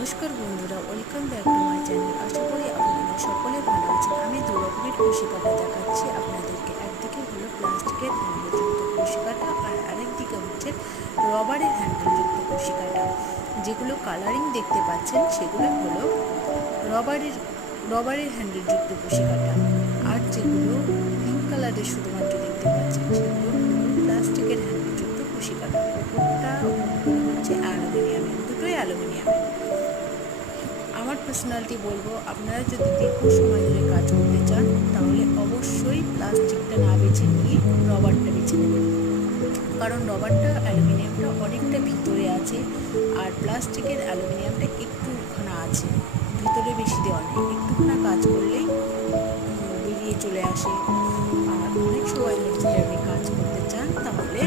নমস্কার বন্ধুরা, welcome back to my channel. আশা করি আপনারা সকলে ভালো আছেন। আমি দু রকমের কুশি কাটা দেখাচ্ছি আপনাদেরকে। একদিকে হলো প্লাস্টিকের হ্যান্ডেলযুক্ত কুশি কাটা, আর আরেকদিকে হচ্ছে রবারের হ্যান্ডেলযুক্ত কুশি কাটা। যেগুলো কালারিং দেখতে পাচ্ছেন সেগুলো হলো রবারের রবারের হ্যান্ডেলযুক্ত কুশি কাটা, আর যেগুলো পিঙ্ক কালারের শুধুমাত্র দেখতে পাচ্ছেন সেগুলো হলো প্লাস্টিকের হ্যান্ডেলযুক্ত কুশি কাটা। ওপরটা হচ্ছে অ্যালুমিনিয়ামের, দুটোই অ্যালুমিনিয়ামের। আমার পার্সোনালিটি বলবো, আপনারা যদি দীর্ঘ সময় ধরে কাজ করতে চান তাহলে অবশ্যই প্লাস্টিকটা না বেছে নিয়ে রবারটা বেছে নেবেন। কারণ রবারটা অ্যালুমিনিয়ামটা অনেকটা ভিতরে আছে, আর প্লাস্টিকের অ্যালুমিনিয়ামটা একটুখানা আছে, ভিতরে বেশি দেওয়া নেই। একটুখানা কাজ করলেই বেরিয়ে চলে আসে। আর অনেক সময় ধরে যদি আপনি কাজ করতে চান তাহলে